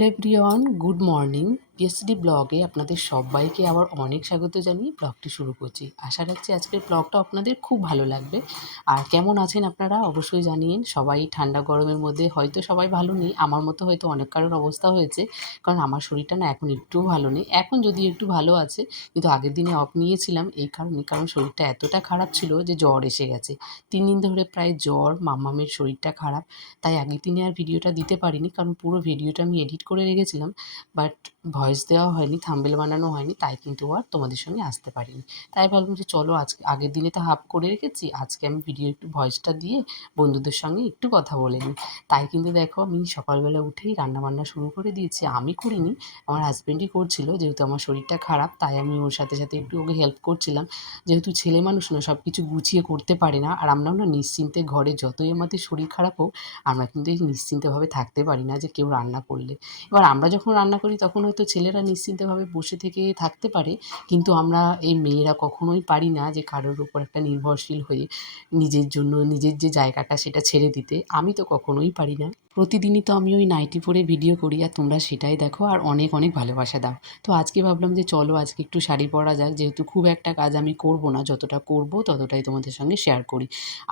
Hello everyone, good morning. PSD ব্লগে আপনাদের সবাইকে আবার অনেক স্বাগত জানিয়ে ব্লগটি শুরু করছি। আশা রাখছি আজকের ব্লগটা আপনাদের খুব ভালো লাগবে। আর কেমন আছেন আপনারা অবশ্যই জানিয়েন। সবাই ঠান্ডা গরমের মধ্যে হয়তো সবাই ভালো নেই, আমার মতো হয়তো অনেক কারোর অবস্থা হয়েছে, কারণ আমার শরীরটা না এখন একটুও ভালো নেই। এখন যদি একটু ভালো আছে, কিন্তু আগের দিনে অফ নিয়েছিলাম এই কারণে, কারণ শরীরটা এতটা খারাপ ছিল যে জ্বর এসে গেছে। 3 দিন ধরে প্রায় জ্বর, মাম্মামের শরীরটা খারাপ। তাই আগের দিনে আর ভিডিওটা দিতে পারিনি, কারণ পুরো ভিডিওটা আমি এডিট করে রেখেছিলাম, বাট ভয়েস দেওয়া হয়নি, থাম্বনেল বানানো হয়নি, তাই কিন্তু আর তোমাদের সঙ্গে আসতে পারিনি। তাই ভাবলাম যে চলো আজকে, আগের দিনে তো হাফ করে রেখেছি, আজকে আমি ভিডিও একটু ভয়েসটা দিয়ে বন্ধুদের সঙ্গে একটু কথা বলে নিই। তাই কিন্তু দেখো আমি সকালবেলা উঠেই রান্নাবান্না শুরু করে দিয়েছি। আমি করিনি, আমার হাজব্যান্ডই করছিল, যেহেতু আমার শরীরটা খারাপ তাই আমি ওর সাথে সাথে একটু ওকে হেল্প করছিলাম। যেহেতু ছেলে মানুষ না, সব কিছু গুছিয়ে করতে পারে না, আর আমরাও না নিশ্চিন্তে ঘরে যতই আমাদের শরীর খারাপ হোক, আমরা কিন্তু এই নিশ্চিন্তভাবে থাকতে পারি না যে কেউ রান্না করলে। এবার আমরা যখন রান্না করি তখন হয়তো ছেলেরা নিশ্চিন্তভাবে বসে থেকে থাকতে পারে, কিন্তু আমরা এই মেয়েরা কখনোই পারি না যে কারোর উপর একটা নির্ভরশীল হয়ে নিজের জন্য নিজের যে জায়গাটা সেটা ছেড়ে দিতে। আমি তো কখনোই পারি না। প্রতিদিনই তো আমি ওই নাইটি পরে ভিডিও করি, আর তোমরা সেটাই দেখো আর অনেক অনেক ভালোবাসা দাও। তো আজকে ভাবলাম যে চলো আজকে একটু শাড়ি পরা যাক, যেহেতু খুব একটা কাজ আমি করব না, যতটা করব ততটাই তোমাদের সঙ্গে শেয়ার করি।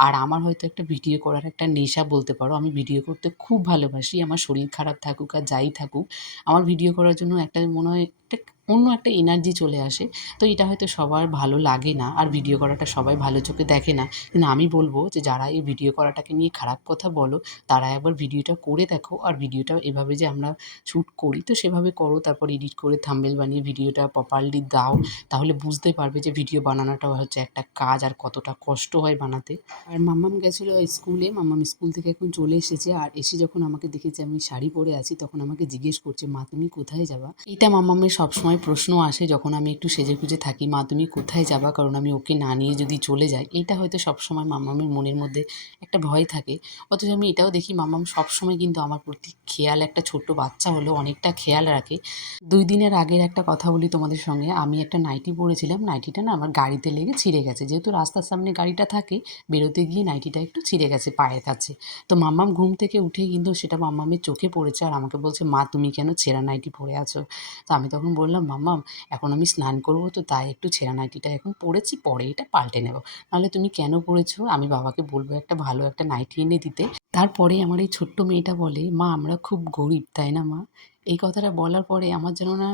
আর আমার হয়তো একটা ভিডিও করার একটা নেশা বলতে পারো, আমি ভিডিও করতে খুব ভালোবাসি। আমার শরীর খারাপ থাকুক আর যাই থাকুক, আমার ভিডিও করার জন্য একটা মনে হয় একটা অন্য একটা এনার্জি চলে আসে। তো এটা হয়তো সবার ভালো লাগে না, আর ভিডিও করাটা সবাই ভালো চোখে দেখে না, কিন্তু আমি বলবো যে যারা এই ভিডিও করাটাকে নিয়ে খারাপ কথা বলো, তারা একবার ভিডিওটা করে দেখো, আর ভিডিওটা এভাবে যে আমরা শ্যুট করি তো সেভাবে করো, তারপর এডিট করে থাম্বনেল বানিয়ে ভিডিওটা প্রপারলি দাও, তাহলে বুঝতে পারবে যে ভিডিও বানানোটাও হচ্ছে একটা কাজ আর কতটা কষ্ট হয় বানাতে। আর মাম্মাম গেছিলো স্কুলে, মাম্মাম স্কুল থেকে এখন চলে এসেছে, আর এসে যখন আমাকে দেখেছে আমি শাড়ি পরে আছি তখন আমাকে জিজ্ঞেস করছে, মা তুমি কোথায় যাবা? এটা মাম্মামের সবসময় প্রশ্ন আসে যখন আমি একটু সেজেগুজে থাকি, মা তুমি কোথায় যাবা, কারণ আমি ওকে না নিয়ে যদি চলে যাই। এইটা হয়তো সবসময় মাম্মামের মনের মধ্যে একটা ভয় থাকে। অথচ আমি এটাও দেখি মাম্মাম সবসময় কিন্তু আমার প্রতি খেয়াল, একটা ছোট্ট বাচ্চা হলেও অনেকটা খেয়াল রাখে। 2 দিনের আগের একটা কথা বলি তোমাদের সঙ্গে। আমি একটা নাইটি পরেছিলাম, নাইটিটা না আমার গাড়িতে লেগে ছিঁড়ে গেছে, যেহেতু রাস্তার সামনে গাড়িটা থাকে, বেরোতে গিয়ে নাইটিটা একটু ছিঁড়ে গেছে পায়ের কাছে। তো মাম্মাম ঘুম থেকে উঠেই কিন্তু সেটা মাম্মামের চোখে পড়েছে, আর আমাকে বলছে, মা তুমি কেন ছেঁড়া নাইটি পরে আছো? তো আমি তখন বললাম, মাম্মাম এখন আমি স্নান করবো, তো তাই একটু ছেঁড়া নাইটিটা এখন পরেছি, পরে এটা পাল্টে নেবো। নাহলে তুমি কেন পরেছো? আমি বাবাকে বলবো একটা ভালো একটা নাইটি এনে দিতে। তারপরে আমার এই ছোট্ট মেয়েটা বলে, মা আমরা খুব গরিব তাই না মা? এই কথাটা বলার পরে আমার যেন না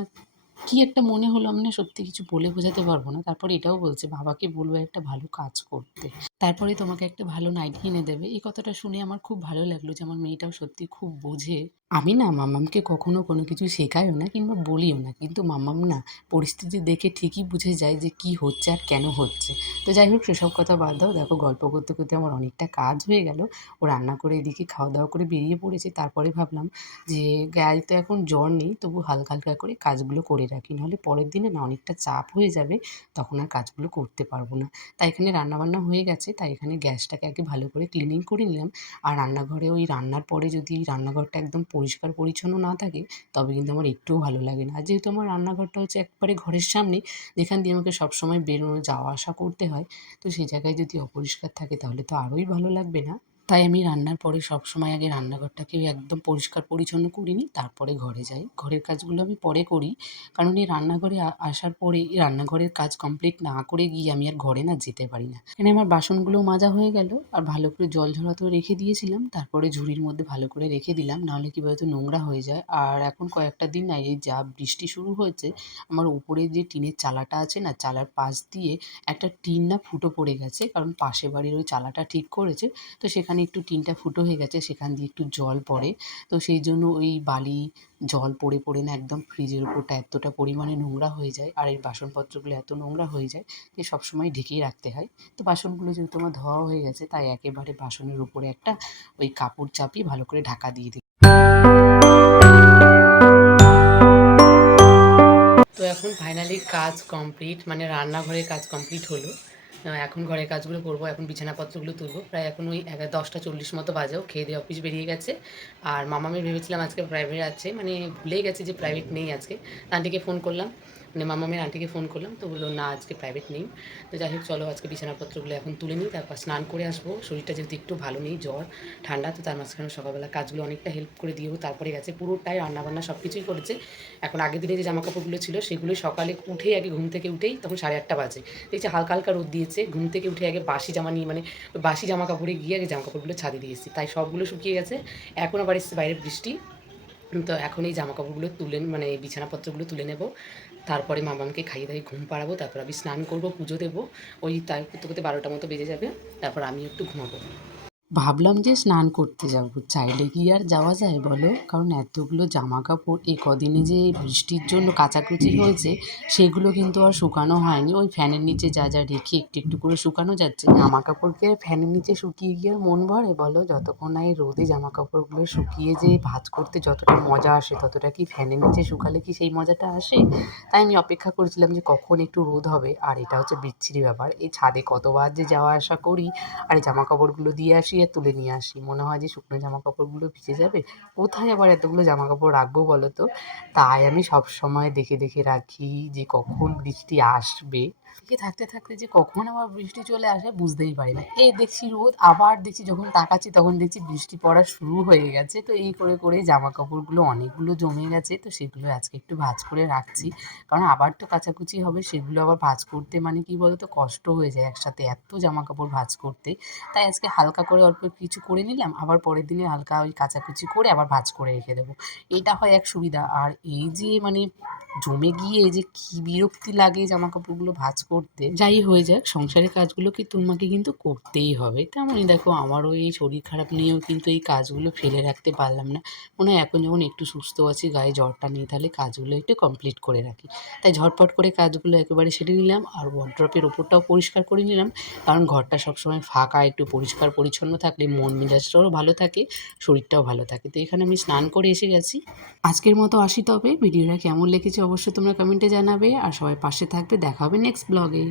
কি একটা মনে হলো, আমি না সত্যি কিছু বলে বোঝাতে পারবো না। তারপরে এটাও বলছে, বাবাকে বলবো একটা ভালো কাজ করতে, তারপরে তোমাকে একটা ভালো নাইটি এনে দেবে। এই কথাটা শুনে আমার খুব ভালো লাগলো যে আমার মেয়েটাও সত্যি খুব বোঝে। আমি না মাম্মামকে কখনো কোনো কিছু শেখাইও না কিংবা বলিও না, কিন্তু মাম্মাম না পরিস্থিতি দেখে ঠিকই বুঝে যায় যে কি হচ্ছে আর কেন হচ্ছে। তো যাই হোক, সেসব কথা বাদ দাও। দেখো গল্প করতে করতে আমার অনেকটা কাজ হয়ে গেল। ও রান্না করে এদিকে খাওয়া দাওয়া করে বেরিয়ে পড়েছে। তারপরে ভাবলাম যে গায়ে তো এখন জ্বর নেই, তবু হালকা হালকা করে কাজগুলো করে রাখি, নাহলে পরের দিনে না অনেকটা চাপ হয়ে যাবে, তখন আর কাজগুলো করতে পারবো না। তাই এখানে রান্নাবান্না হয়ে গেছে, তাই এখানে গ্যাসটাকে আগে ভালো করে ক্লিনিং করে নিলাম। আর রান্নাঘরে ওই রান্নার পরে যদি রান্নাঘরটা একদম পরিষ্কার পরিচ্ছন্ন না থাকে, তবে কিন্তু আমার একটুও ভালো লাগে না। আর যেহেতু আমার রান্নাঘরটা হচ্ছে একবারে ঘরের সামনে, যেখান দিয়ে আমাকে সবসময় বেরোনো যাওয়া আসা করতে হয়, তো সেই জায়গায় যদি অপরিষ্কার থাকে তাহলে তো আরোই ভালো লাগবে না। তাই আমি রান্নার পরে সবসময় আগে রান্নাঘরটাকে একদম পরিষ্কার পরিচ্ছন্ন করে নিই, তারপরে ঘরে যাই। ঘরের কাজগুলো আমি পরে করি, কারণ এই রান্নাঘরে আসার পরে এই রান্নাঘরের কাজ কমপ্লিট না করে গিয়ে আমি আর ঘরে না যেতে পারি না। এখানে আমার বাসনগুলোও মাজা হয়ে গেল, আর ভালো করে জল ঝরাতেও রেখে দিয়েছিলাম, তারপরে ঝুড়ির মধ্যে ভালো করে রেখে দিলাম, নাহলে কি বলতো নোংরা হয়ে যায়। আর এখন কয়েকটা দিন না এই যা বৃষ্টি শুরু হয়েছে, আমার উপরে যে টিনের চালাটা আছে না, চালার পাশ দিয়ে একটা টিন না ফুটো পড়ে গেছে, কারণ পাশের বাড়ির ওই চালাটা ঠিক করেছে, তো সেখানে একটু টিনটা ফুটো হয়ে গেছে, সেখান দিয়ে একটু জল পড়ে। তো সেই জন্য ওই বালি জল পড়ে পড়ে না একদম ফ্রিজের উপরটা এতটা পরিমাণে নোংরা হয়ে যায়, আর এই বাসনপত্রগুলো এত নোংরা হয়ে যায় যে সবসময় ঢেকেই রাখতে হয়। তো বাসনগুলো যেহেতু আমার ধোয়া হয়ে গেছে, তাই একেবারে বাসনের উপরে একটা ওই কাপড় চাপিয়ে ভালো করে ঢাকা দিয়ে দিই। তো এখন ফাইনালি কাজ কমপ্লিট, মানে রান্নাঘরের কাজ কমপ্লিট হলো। এখন ঘরের কাজগুলো করবো, এখন বিছানাপত্রগুলো তুলবো। প্রায় এখন ওই 10টা 40 মতো বাজেও, খেয়ে দিয়ে অফিস বেরিয়ে গেছে। আর মামামের ভেবেছিলাম আজকে প্রাইভেট আছে, মানে ভুলেই গেছে যে প্রাইভেট নেই আজকে। আন্টিকে ফোন করলাম, মানে মামামের আন্টিকে ফোন করলাম, তো বললো না আজকে প্রাইভেট নেই। তো যাই হোক চলো আজকে বিছানাপত্রগুলো এখন তুলে নিই, তারপর স্নান করে আসবো। শরীরটা যেহেতু একটু ভালো নেই, জ্বর ঠান্ডা, তো তার মাঝখানে সকালবেলা কাজগুলো অনেকটা হেল্প করে দিয়েও তারপরে গেছে, পুরোটাই রান্নাবান্না সব কিছুই করেছে। এখন আগের দিনে যে জামাকাপড়গুলো ছিল সেগুলোই সকালে উঠেই আগে ঘুম থেকে উঠেই তখন 8:30 বাজে দেখছি হালকা হালকা রোদ দিয়েছে, ঘুম থেকে উঠে আগে বাসি জামা নিয়ে মানে বাসি জামা কাপড়ে গিয়ে আগে জামা কাপড়গুলো ছাদে দিয়েছি, তাই সবগুলো শুকিয়ে গেছে। এখন আবার এসছে বাইরে বৃষ্টি, তো এখন এই জামাকাপড়গুলো তুলে মানে এই বিছানাপত্রগুলো তুলে নেব, তারপরে মামাকে খাইয়ে দাইয়ে ঘুম পাড়াবো, তারপর আমি স্নান করবো, পুজো দেবো। ওই তাই করতে করতে 12টা মতো বেজে যাবে, তারপর আমি একটু ঘুমাবো। ভাবলাম যে স্নান করতে যাব, চাইলে কি আর যাওয়া যায় বলো? কারণ এতগুলো জামা কাপড় এই কদিনে যে বৃষ্টির জন্য কাচাকুচি হয়েছে সেগুলো কিন্তু আর শুকানো হয়নি। ওই ফ্যানের নিচে যা যা রেখে একটু একটু করে শুকানো যাচ্ছে। জামা কাপড়কে ফ্যানের নিচে শুকিয়ে গিয়ে আর মন ভরে বলো? যতক্ষণ না এই রোদে জামা কাপড়গুলো শুকিয়ে যে ভাঁজ করতে যতটা মজা আসে ততটা কি ফ্যানের নিচে শুকালে কি সেই মজাটা আসে? তাই আমি অপেক্ষা করছিলাম যে কখন একটু রোদ হবে। আর এটা হচ্ছে বিচ্ছিরি ব্যাপার, এই ছাদে কতবার যে যাওয়া আসা করি আর এই জামা কাপড়গুলো দিয়ে আসি আর তুলে নিয়ে আসি, মনে হয় যে শুকনো জামা কাপড়গুলো ভিজে যাবে, কোথায় আবার এতগুলো জামা কাপড় রাখবো বলো তো? তাই আমি সব সময় দেখে দেখে রাখি যে কখন বৃষ্টি আসবে। দেখে থাকতে থাকতে যে কখন আবার বৃষ্টি চলে আসে বুঝতেই পারি না। এই দেখছি রোদ, আবার দেখছি যখন তাকাচ্ছি তখন দেখছি বৃষ্টি পড়া শুরু হয়ে গেছে। তো এই করে করে জামা কাপড়গুলো অনেকগুলো জমে গেছে, তো সেগুলো আজকে একটু ভাঁজ করে রাখছি, কারণ আবার তো কাচাকুচি হবে, সেগুলো আবার ভাঁজ করতে মানে কি বলতো কষ্ট হয়ে যায় একসাথে এত জামা কাপড় ভাঁজ করতে। তাই আজকে হালকা করে অল্প কিছু করে নিলাম, আবার পরের দিনে হালকা ওই কাচাকুচি করে আবার ভাঁজ করে রেখে দেবো। এটা হয় এক সুবিধা। আর এই যে মানে জমে গিয়ে যে কি বিরক্তি লাগে জামা কাপড়গুলো ভাঁজ করতে। যাই হয়ে যাক, সংসারের কাজগুলো কি তোমাকে কিন্তু করতেই হবে। তেমনই দেখো আমারও এই শরীর খারাপ নিয়েও কিন্তু এই কাজগুলো ফেলে রাখতে পারলাম না। মনে হয় এখন যখন একটু সুস্থ আছি, গায়ে জ্বরটা নেই, তাহলে কাজগুলো একটু কমপ্লিট করে রাখি। তাই ঝটপট করে কাজগুলো একেবারে সেরে নিলাম, আর ওয়ার্ড্রপের ওপরটাও পরিষ্কার করে নিলাম, কারণ ঘরটা সবসময় ফাঁকা একটু পরিষ্কার পরিচ্ছন্ন থাকলে মন মেজাজটাও ভালো থাকে, শরীরটাও ভালো থাকে। তো এখানে আমি স্নান করে এসে গেছি। আজকের মতো আসি, তবে ভিডিওটা কেমন লেগেছে অবশ্যই তোমরা কমেন্টে জানাবে, আর সবাই পাশে থাকবে। দেখা হবে নেক্সট ব্লগে।